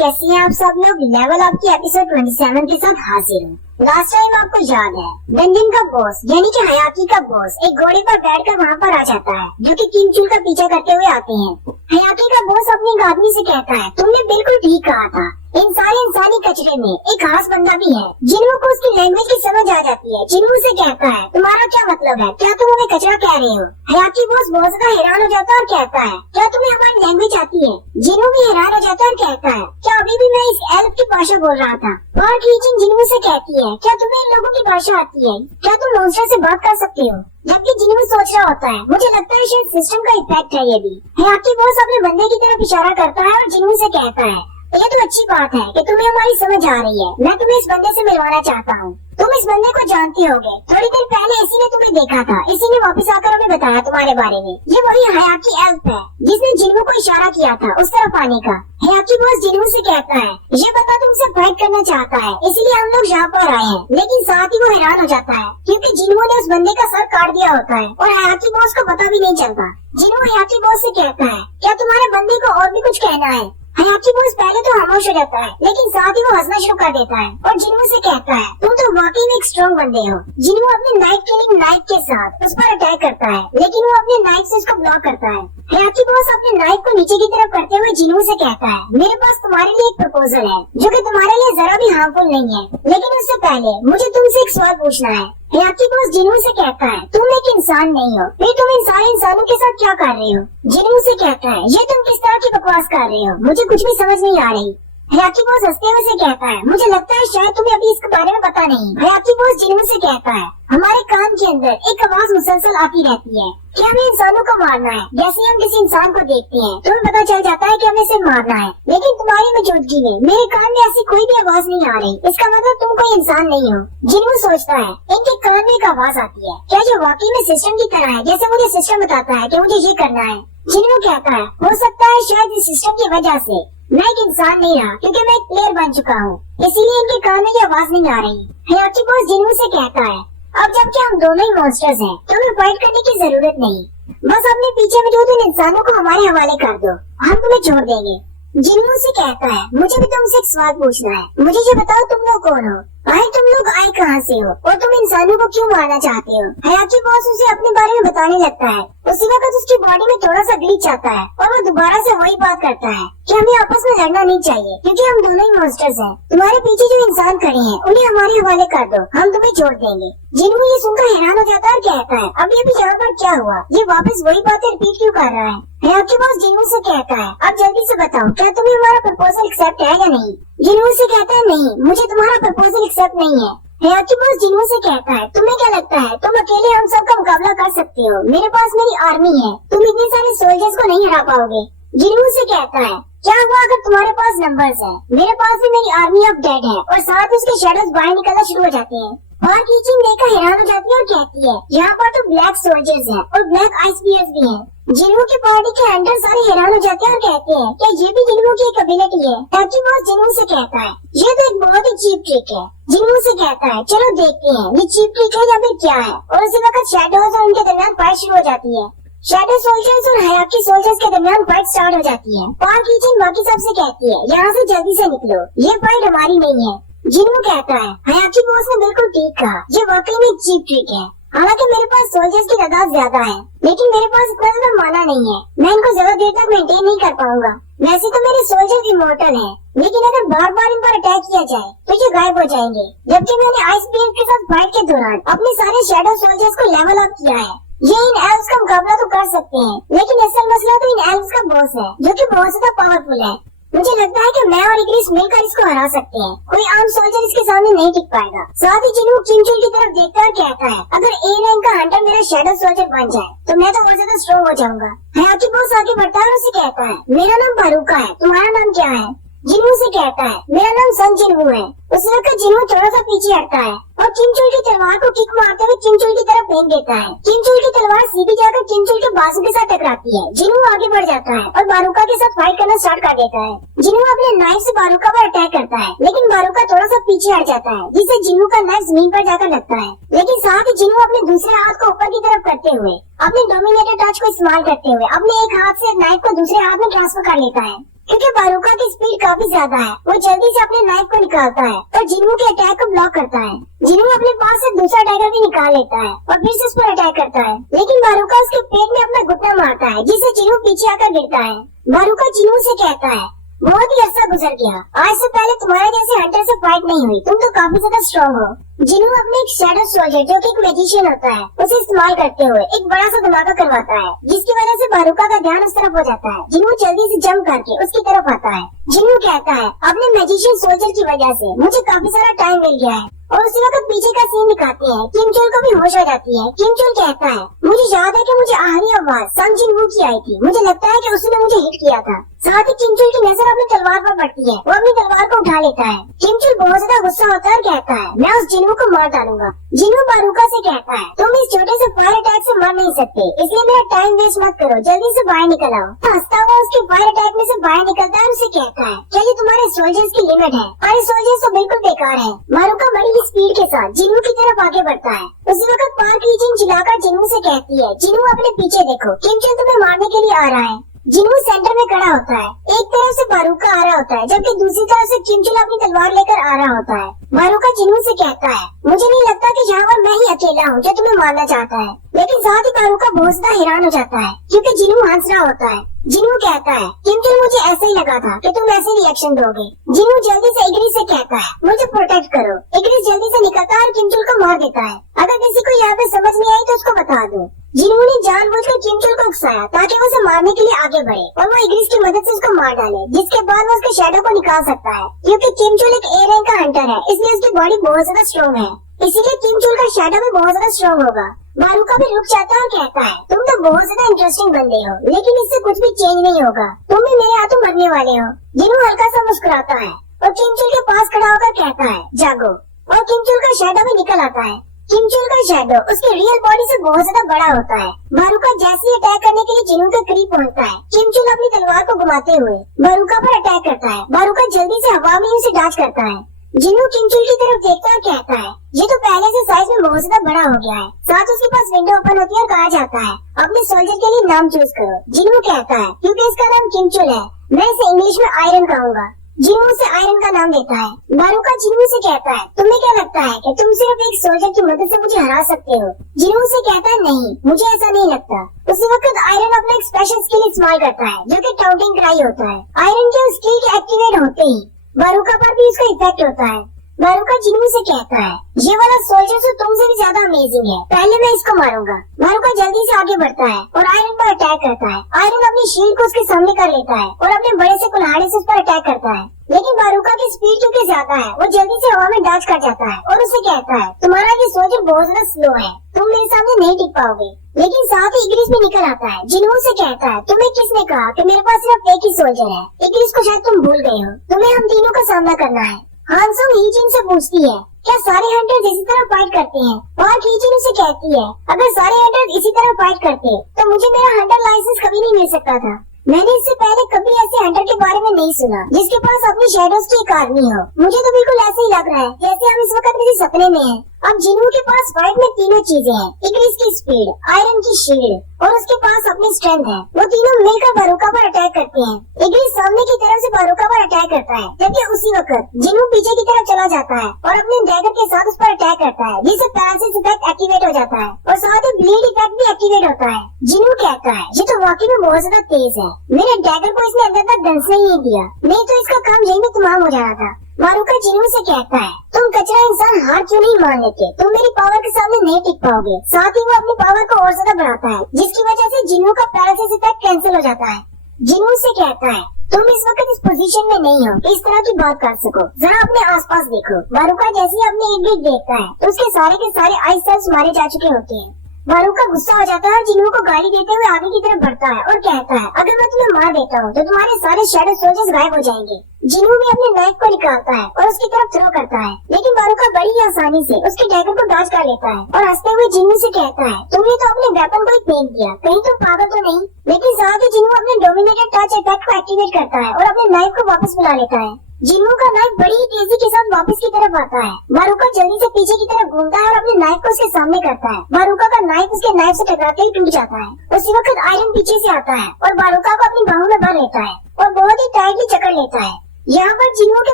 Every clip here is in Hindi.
कैसी हैं आप सब लोग। लेवल अप की एपिसोड 27 के साथ हाजिर हूँ। लास्ट टाइम आपको याद है, डंडन का बॉस यानी कि हयाकी का बॉस एक घोड़े पर बैठकर वहाँ पर आ जाता है, जो कि किंग का पीछा करते हुए आते हैं। हयाकी का बॉस अपने एक आदमी से कहता है, तुमने बिल्कुल ठीक कहा था, इंसानी कचरे में एक खास बंदा भी है। जिन्हों को उसकी लैंग्वेज की समझ आ जाती है। जिन्हों से कहता है, तुम्हारा क्या मतलब है, क्या तुम हमें कचरा कह रहे हो। हयाकी बॉस बहुत ज्यादा हैरान हो जाता है और कहता है, क्या तुम्हें हमारी लैंग्वेज आती है। जिन्हों भी हैरान हो जाता है और कहता है, क्या अभी भी मैं इस एल्फ की भाषा बोल रहा था। और कीचिंग जिन्हों से कहती है, क्या तुम्हें इन लोगों की भाषा आती है, क्या तुम मॉन्स्टर से बात कर सकते हो। जबकि जिन्हों सोच रहा होता है, मुझे लगता है शायद सिस्टम का इफेक्ट है ये भी। हयाकी बॉस अपने बंदे की तरफ इशारा करता है और जिन्हों से कहता है, ये तो अच्छी बात है कि तुम्हें हमारी समझ आ रही है। मैं तुम्हें इस बंदे से मिलवाना चाहता हूँ। तुम इस बंदे को जानते होगे, थोड़ी देर पहले इसी ने तुम्हें देखा था। इसी ने वापस आकर हमें बताया तुम्हारे बारे में। ये वही हयाकी एल्फ है जिसने जिन्हों को इशारा किया था उस तरफ आने का। हयाकी बॉस जिन्हों से कहता है, ये बंदा तुमसे फाइट करना चाहता है, इसलिए हम लोग यहाँ पर आए हैं। लेकिन साथ ही वो हैरान हो जाता है क्योंकि जिन्हों ने उस बंदे का सर काट दिया होता है और हयाकी बॉस को पता भी नहीं चलता। जिन्हों हयाकी बॉस से कहता है, क्या तुम्हारे बंदे को और भी कुछ कहना है। हयाकी बॉस पहले तो खामोश हो जाता है, लेकिन साथ ही वो हंसना शुरू कर देता है और जिन्हों से कहता है, तुम तो वाकई में एक स्ट्रॉन्ग बंदे हो। जिन्हों अपने नाइफ किलिंग नाइफ के साथ उस पर अटैक करता है, लेकिन वो अपने नाइफ से उसको ब्लॉक करता है। हयाकी बॉस अपने नाइफ को नीचे की तरफ करते हुए जिन्हों से कहता है, मेरे पास तुम्हारे लिए एक प्रपोजल है जो कि तुम्हारे लिए जरा भी हार्मफुल नहीं है। लेकिन उससे पहले मुझे तुमसे एक सवाल पूछना है। हयाकी बॉस जिन्हों से कहता है, तुम एक इंसान नहीं हो, फिर तुम इन सारे इंसानों के साथ क्या कर रहे हो। जिन्हों से कहता है, ये तुम किस तरह की बकवास कर रहे हो, मुझे कुछ भी समझ नहीं आ रही। हयाकी बॉस हंसते हुए से कहता है, मुझे लगता है शायद तुम्हें अभी इसके बारे में पता नहीं। हयाकी बॉस जिन्हों से कहता है, हमारे कान के अंदर एक आवाज मुसलसल आती रहती है कि हमें इंसानों को मारना है। जैसे हम किसी इंसान को देखते हैं तो हमें पता चल जाता है कि हमें इसे मारना है। लेकिन तुम्हारी मौजूदगी में मेरे कान में ऐसी कोई भी आवाज नहीं आ रही। इसका मतलब तुम कोई इंसान नहीं हो। जिन्हों सोचता है, इनके कान में एक आवाज आती है, क्या ये वाकई में सिस्टम की तरह है, जैसे मुझे सिस्टम बताता है कि मुझे ये करना है। जिन्हों कहता है, हो सकता है शायद इस सिस्टम की वजह से मैं एक इंसान नहीं रहा, क्योंकि मैं एक प्लेयर बन चुका हूँ, इसीलिए इनके कान में ये आवाज नहीं आ रही। हयाकी बॉस जिन्हों से कहता है, अब जबकि हम दोनों ही मॉन्स्टर्स हैं, तो हमें फाइट करने की जरूरत नहीं। बस अपने पीछे मौजूद इन इंसानों को हमारे हवाले कर दो, हम तुम्हें छोड़ देंगे। जिन्हों से कहता है, मुझे भी तुमसे एक सवाल पूछना है। मुझे ये बताओ, तुम लोग कौन हो, भाई तुम लोग आए कहाँ से हो और तुम इंसानों को क्यों मारना चाहते हो। हयाकी बॉस उसे अपने बारे में बताने लगता है। उसी वक्त उसकी बॉडी में थोड़ा सा ग्लिच आता है और वो दोबारा से वही बात करता है कि हमें आपस में लड़ना नहीं चाहिए, क्योंकि हम दोनों ही मॉन्स्टर्स हैं। तुम्हारे पीछे जो इंसान खड़े हैं उन्हें हमारे हवाले कर दो, हम तुम्हें छोड़ देंगे। जिन्हों ये सुनकर हैरान हो जाता है और कहता है, अभी यहाँ पर क्या हुआ, ये वापस वही बातें रिपीट क्यों कर रहा है। हयाकी बॉस जिन्हों से कहता है, अब जल्दी से बताओ, क्या तुम्हें हमारा प्रपोजल एक्सेप्ट है या नहीं। जिन्हों से कहता है, नहीं, मुझे तुम्हारा प्रपोजल एक्सेप्ट नहीं है। हयाकी बॉस जिन्हों से कहता है, तुम्हें क्या लगता है तुम अकेले हम सब का मुकाबला कर सकते हो। मेरे पास मेरी आर्मी है, तुम इतने सारे सोल्जर्स को नहीं हरा पाओगे। जिन्हों से कहता है, क्या हुआ अगर तुम्हारे पास नंबर्स है, मेरे पास भी मेरी आर्मी ऑफ डेड है और साथ उसके शेडोज बाहर निकलना शुरू हो जाते हैं। और कीचिंग देखकर हैरान हो जाती है और कहती है, यहाँ पर तो ब्लैक सोल्जर्स हैं और ब्लैक आइस बियर्स भी हैं। जिन्हों की पार्टी के अंडर सारे हैरान हो जाते हैं और कहते हैं, क्या ये भी जिन्हों की एक एबिलिटी है। हयाकी बॉस जिन्हों से कहता है, ये तो एक बहुत ही चीप ट्रिक है। जिन्हों से कहता है, चलो देखते हैं ये चीप ट्रिक है या फिर क्या है। और उसी वक्त शैडोज और उनके दरमियान फाइट शुरू हो जाती है। शैडो सोल्जर्स और हयाकी सोल्जर्स के दरमियान फाइट स्टार्ट हो जाती है। और कीचिंग बाकी सबसे कहती है, यहाँ से जल्दी से निकलो, ये फाइट हमारी नहीं है। जिन्हों कहता है, हयाकी बॉस ने बिल्कुल ठीक कहा, ये वाकई में चीप ट्रिक है। हालांकि मेरे पास सोल्जर्स की तादाद ज्यादा है, लेकिन मेरे पास इतना ज्यादा माना नहीं है, मैं इनको ज्यादा देर तक मेंटेन नहीं कर पाऊंगा। वैसे तो मेरे सोल्जर्स इमॉर्टल हैं, लेकिन अगर बार बार इन पर अटैक किया जाए तो ये गायब हो जाएंगे। जबकि मैंने आइस बियर के साथ फाइट के दौरान अपने सारे शैडो सोल्जर्स को लेवल अप किया है। ये इन एल्व्स का मुकाबला तो कर सकते हैं, लेकिन असल मसला तो इन एल्व्स का बॉस है, जो कि बहुत ज्यादा पावरफुल है। मुझे लगता है कि मैं और इग्रिस मिलकर इसको हरा सकते हैं। कोई आम सोल्जर इसके सामने नहीं टिक पाएगा। साथ ही जिन्हों किंगचुल की तरफ देखकर कहता है, अगर ए रैंक का हंटर मेरा शैडो सोल्जर बन जाए तो मैं तो और ज्यादा स्ट्रॉन्ग हो जाऊंगा। हयाकी बॉस आगे बढ़ता है और उसे कहता है, मेरा नाम बारूका है, तुम्हारा नाम क्या है। जिन्हों से कहता है, मेरा नाम सन जिन्हों है। उस वक्त जिन्हों थोड़ा सा पीछे हटता है और किंगचुल की तलवार को किक मारते हुए किंगचुल की तरफ फेंक देता है। किंगचुल की तलवार सीधी जाकर किंगचुल के बाजू के साथ टकराती है। जिन्हों आगे बढ़ जाता है और बारूका के साथ फाइट करना स्टार्ट कर देता है। जिन्हों अपने नाइफ से बारूका पर अटैक करता है, लेकिन बारूका थोड़ा सा पीछे हट जाता है, जिससे जिन्हों का नाइफ जमीन पर जाकर लगता है। लेकिन साथ ही जिन्हों अपने दूसरे हाथ को ऊपर की तरफ करते हुए, अपने डोमिनेटर टच को इस्तेमाल करते हुए अपने एक हाथ से नाइफ को दूसरे हाथ में ट्रांसफर कर लेता है। क्योंकि बारूका की स्पीड काफी ज्यादा है। वो जल्दी से अपने नाइफ को निकालता है और जिन्हू के अटैक को ब्लॉक करता है। जिन्हू अपने पास से दूसरा डैगर भी निकाल लेता है और फिर से उस पर अटैक करता है, लेकिन बारूका उसके पेट में अपना घुटना मारता है, जिससे जिन्हू पीछे आकर गिरता है। बारूका जिन्हू से कहता है, बहुत ही अरसा गुजर गया, आज से पहले तुम्हारे जैसे हंटर से फाइट नहीं हुई, तुम तो काफी ज्यादा स्ट्रॉन्ग हो। जिन्हू अपने एक शैडो सोल्जर जो कि एक मैजिशियन होता है उसे इस्तेमाल करते हुए एक बड़ा सा धमाका करवाता है, जिसकी वजह से बारूका का ध्यान उस तरफ हो जाता है। जिन्हू जल्दी से जंप करके उसकी तरफ आता है। जिन्हू कहता है, अपने मैजिशियन सोल्जर की वजह से मुझे काफी सारा टाइम मिल गया है, और उसी वक्त पीछे का सीन दिखाते हैं। किम चुल को भी होश हो जाती है। किम चुल कहता है, मुझे याद है कि मुझे आखिरी आवाज संग जिन-वू की आई थी, मुझे लगता है कि उसने मुझे हिट किया था। साथ ही किम चुल की नजर अपनी तलवार पर पड़ती है, वो अपनी तलवार को उठा लेता है। किम चुल बहुत ज्यादा गुस्सा होता है और कहता है, मैं उस जिन्हू को मार डालूंगा। जिन्हू बारूका से कहता है, तुम इस छोटे से फायर अटैक से मर नहीं सकते, इसलिए मेरा टाइम वेस्ट मत करो, जल्दी से बाहर निकल आओ। हंसता हुआ उसके फायर अटैक में से बाहर निकलता है और उसे कहता है, क्या ये तुम्हारे सोल्जर्स की लिमिट है? हमारे सोल्जर्स तो बिल्कुल बेकार है। बारूका बड़ी ही स्पीड के साथ जिन्हू की तरफ आगे बढ़ता है। उसी वक्त पार्क रीजन चिल्लाकर जिन्हू से कहती है, जिन्हू अपने पीछे देखो, किम चुल तुम्हें मारने के लिए आ रहा है। जिन्हू सेंटर में खड़ा होता है। एक तरफ से बारूका आ रहा होता है, जबकि दूसरी तरफ से किम चुल अपनी तलवार लेकर आ रहा होता है। बारूका जिन्हू से कहता है, मुझे नहीं लगता कि यहाँ पर मैं ही अकेला हूँ जो तुम्हें मारना चाहता है। लेकिन साथ ही बारूका बहुत ज्यादा हैरान हो जाता है, क्योंकि जिन्हू हंस रहा होता है। जिन्हू कहता है, किम चुल मुझे ऐसा ही लगा था कि तुम ऐसे रिएक्शन दोगे। जिन्हू जल्दी से इग्रिस से कहता है, मुझे प्रोटेक्ट करो। इग्रिस जल्दी से निकलता है और किम चुल को मार देता है। अगर किसी को यहाँ पे समझ नहीं आई तो उसको बता दो। जिन्हू ने जानबूझकर किम चुल को उकसाया ताकि वो उसे मारने के लिए आगे बढ़े और वो इग्रिस की मदद से उसको मार डाले, जिसके बाद वो उसके शैडो को निकाल सकता है। क्योंकि किम चुल एक ए रैंक का हंटर है, इसलिए उसकी बॉडी बहुत ज्यादा स्ट्रॉन्ग है, इसीलिए किम चुल का शैडो भी बहुत ज्यादा स्ट्रॉन्ग होगा। बारूका भी रुक जाता है और कहता है, तुम तो बहुत ज्यादा इंटरेस्टिंग बंदे हो, लेकिन इससे कुछ भी चेंज नहीं होगा, तुम भी मेरे हाथों मरने वाले हो। जिन्हू हल्का सा मुस्कुराता है और किम चुल के पास खड़ा होकर कहता है, जागो। और किम चुल का शैडो भी निकल आता है। किम चुल का शैडो उसकी रियल बॉडी से बहुत ज्यादा बड़ा होता है। बारूका जैसे ही अटैक करने के लिए जिन्हू के करीब पहुंचता है, किम चुल अपनी तलवार को घुमाते हुए बारूका पर अटैक करता है। बारूका जल्दी से हवा में उसे डॉज करता है। जिन्हू किम चुल की तरफ देखता है, कहता है, ये तो पहले से साइज में बहुत ज्यादा बड़ा हो गया है। साथ उसके पास विंडो ओपन होती है और कहा जाता है, अपने सोल्जर के लिए नाम चूज करो। जिन्हू कहता है, क्योंकि इसका नाम किम चुल है, मैं इसे इंग्लिश में आयरन कहूँगा। जिन्हू उसे आयरन का नाम देता है। बारूका जिन्हू से कहता है, तुम्हें क्या लगता है कि तुम सिर्फ एक सोल्जर की मदद से मुझे हरा सकते हो? जिन्हू से कहता है, नहीं, मुझे ऐसा नहीं लगता। उसी वक्त आयरन अपना एक स्पेशल स्किल इस्तेमाल करता है, जो कि टाउटिंग क्राई होता है। आयरन के स्किल के एक्टिवेट होते ही बारूका पर भी उसका इफेक्ट होता है। बारूका जिन्हू से कहता है, ये वाला सोल्जर तो तुमसे भी ज्यादा अमेजिंग है, पहले मैं इसको मारूंगा। बारूका जल्दी से आगे बढ़ता है और आयरन पर अटैक करता है। आयरन अपनी शील्ड को उसके सामने कर लेता है और अपने बड़े से कुल्हाड़ी से उस पर अटैक करता है, लेकिन बारूका की स्पीड क्योंकि ज्यादा है, वो जल्दी से हवा में डॉज कर जाता है और उसे कहता है, तुम्हारा ये सोल्जर बहुत ज्यादा स्लो है, तुम मेरे सामने नहीं टिक पाओगे। लेकिन साथ ही इग्रिस भी निकल आता है। जिन्हू से कहता है, तुम्हें किसने कहा कि मेरे पास सिर्फ एक ही सोल्जर है? इग्रिस को शायद तुम भूल गए हो, तुम्हें हम तीनों का सामना करना है। हानसुंग हीजिन से पूछती है, क्या सारे हंटर्स इसी तरह फाइट करते हैं? और हीजिन उसे कहती है, अगर सारे हंटर्स इसी तरह फाइट करते तो मुझे मेरा हंटर लाइसेंस कभी नहीं मिल सकता था। मैंने इससे पहले कभी ऐसे हंटर के बारे में नहीं सुना जिसके पास अपनी शैडोज की एक आर्मी हो। मुझे तो बिल्कुल ऐसे ही लग रहा है जैसे हम इस वक्त मेरे सपने में हैं। अब जिन्हू के पास फाइट में तीनों चीजें हैं, इग्रिस की स्पीड, आयरन की शील्ड और उसके पास अपनी स्ट्रेंथ है। वो तीनों मिलकर बारूका पर अटैक करते हैं। इग्रिस सामने की तरफ से बारूका पर अटैक करता है, जबकि उसी वक्त जिन्हू पीछे की तरफ चला जाता है और अपने डैगर के साथ उस पर अटैक करता है, जिससे पैरालिसिस इफेक्ट एक्टिवेट हो जाता है और साथ ही ब्लीड इफेक्ट भी एक्टिवेट होता है। जिन्हू कहता है, ये तो वाकई में बहुत ज्यादा तेज है, मेरे डैगर को इसने अंदर तक धंसने ही नहीं दिया, नहीं तो इसका काम यही में तमाम हो जाना था। बारूका जिन्हू से कहता है, तुम कचरा इंसान हार क्यों नहीं मान लेते? तुम मेरी पावर के सामने नहीं टिक पाओगे। साथ ही वो अपनी पावर को और ज्यादा बढ़ाता है, जिसकी वजह से जिन्हू का पैरालिसिस इफेक्ट कैंसिल हो जाता है। जिन्हू से कहता है, तुम इस वक्त इस पोजीशन में नहीं हो इस तरह की बात कर सको, जरा अपने आसपास देखो। बारूका जैसे ही अपने इर्द गिर्द देखता है तो उसके सारे के सारे आइस सेल्स मारे जा चुके होते हैं। बारूका गुस्सा हो जाता है, जिन्हू को गाली देते हुए आगे की तरफ बढ़ता है और कहता है, अगर मैं तुम्हें मार देता हूँ तो तुम्हारे सारे शैडो सोल्जर्स गायब हो जाएंगे। जिन्हू भी अपने नाइफ को निकालता है और उसकी तरफ थ्रो करता है, लेकिन बारूका बड़ी ही आसानी से उसके डैगर को डॉज कर लेता है और हंसते हुए जिन्हू से कहता है, तुमने तो अपने वेपन को ही फेंक दिया, कहीं तुम पागल तो नहीं? लेकिन साथ ही जिन्हू अपने डोमिनेटेड टच इफेक्ट को एक्टिवेट करता है और अपने नाइफ को वापस बुला लेता है। जिन्हों का नाइफ बड़ी ही तेजी के साथ वापस की तरफ आता है। बारूका जल्दी से पीछे की तरफ घूमता है और अपने नाइफ को उसके सामने करता है। बारूका का नाइफ उसके नाइफ से टकराते ही टूट जाता है। उसी वक्त आयरन पीछे से आता है और बारूका को अपनी बाहों में भर लेता है और बहुत ही टाइटली जकड़ लेता है। यहाँ पर जिन्हों के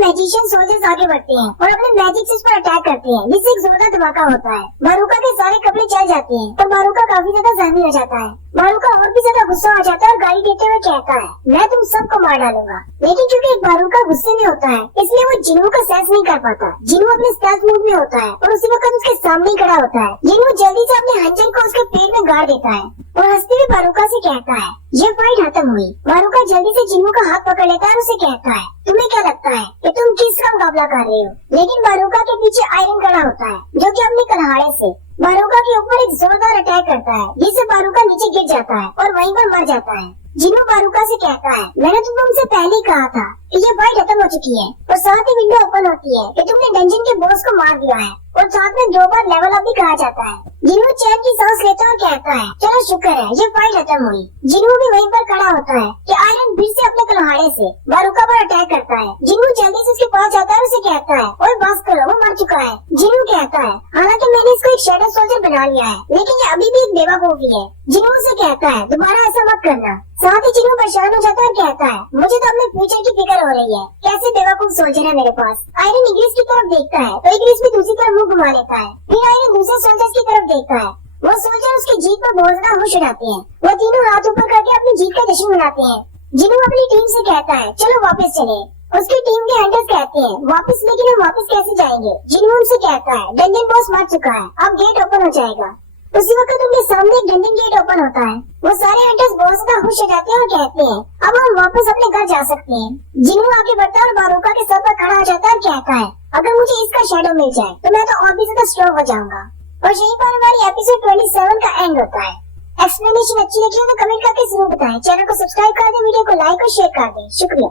मैजिशियन सोल्जर्स आगे बढ़ते हैं और अपने मैजिक से उस पर अटैक करते हैं, जिससे एक जोरदार धमाका होता है। बारूका के सारे कपड़े जल जाते हैं और बारूका काफी ज्यादा जख्मी हो जाता है। बारूका और भी ज्यादा गुस्सा हो जाता है और गाली देते हुए कहता है, मैं तुम सबको मार डालूंगा। लेकिन क्योंकि बारूका गुस्से में होता है, इसलिए वो जिन्हों का सेंस नहीं कर पाता। जिन्हों अपने स्टेल्थ मूड में होता है और उसी वक्त उसके सामने ही खड़ा होता है। जिन्हों जल्दी से अपने हंजर को उसके पेट में गाड़ देता है और हंसते हुए बारूका से कहता है, ये फाइट खत्म हुई। बारूका जल्दी से जिन्हों का हाथ पकड़ लेता है और उसे कहता है, तुम्हें क्या लगता है कि तुम किसका मुकाबला कर रहे हो? लेकिन बारूका के पीछे आयरन खड़ा होता है, जो कि अपने कुल्हाड़े से बारूका के ऊपर एक जोरदार अटैक करता है, जिससे बारूका नीचे गिर जाता है और वहीं पर मर जाता है। जिन्हों बारूका से कहता है, मैंने तुमसे पहले ही कहा था कि ये फाइट खत्म हो चुकी है। और साथ ही विंडो ओपन होती है कि तुमने डंजन के बॉस को मार दिया है और साथ में 2 बार लेवल अप भी कहा जाता है। जिन्हों चैन की सांस लेता है और कहता है, चलो शुक्र है ये फाइट खत्म हुई। जिन्हों भी वहीं पर खड़ा होता है कि आयरन फिर से अपने कुल्हाड़े से बारूका पर अटैक करता है। जिन्हों जल्दी से उसके पास जाता है और उसे कहता है, ओए बस करो, वो मर चुका है। जिन्हों कहता है, हालांकि मैंने इसको एक शैडो सोल्जर बना लिया है, लेकिन ये अभी भी एक बेवकूफ ही है। जिन्हों से कहता है, दोबारा ऐसा मत करना। साथ ही जिन्हों परेशान हो जाता है और कहता है, मुझे तो अपने फ्यूचर की फिक्र हो रही है, कैसे बेवकूफ सोल्जर है मेरे पास। आयरन इग्रिस की तरफ देखता है तो इग्रिस भी दूसरी तरफ मुंह घुमा लेता है। फिर आयरन दूसरे सोल्जर्स की तरफ देखता है, वो सोल्जर उसकी जीत पर बहुत ज्यादा खुश हो जाते हैं। वो तीनों हाथ ऊपर करके अपनी जीत का जश्न मनाते हैं। जिन्हों अपनी टीम से कहता है, चलो वापस चले। उसकी टीम के हंटर्स कहते हैं, वापस? लेकिन हम वापस कैसे जाएंगे? जिन्हों उनसे कहता है, डंजन बॉस मर चुका है, अब गेट ओपन हो जाएगा। उसी वक्त उनके सामने एक डंजन गेट ओपन होता है। वो सारे हंटर्स बहुत ज्यादा खुश हो जाते हैं और कहते हैं, अब हम वापस अपने घर जा सकते हैं। जिन्हों आगे बढ़ता है और बारूका के सर पर खड़ा हो जाता है और कहता है, अगर मुझे इसका शैडो मिल जाए तो मैं तो और भी ज्यादा स्ट्रॉन्ग हो जाऊंगा। और यहीं पर हमारी एपिसोड 27 का एंड होता है। एक्सप्लेनेशन अच्छी लगी हो तो कमेंट करके जरूर बताएं। चैनल को सब्सक्राइब कर दें, वीडियो को लाइक और शेयर कर दें। शुक्रिया।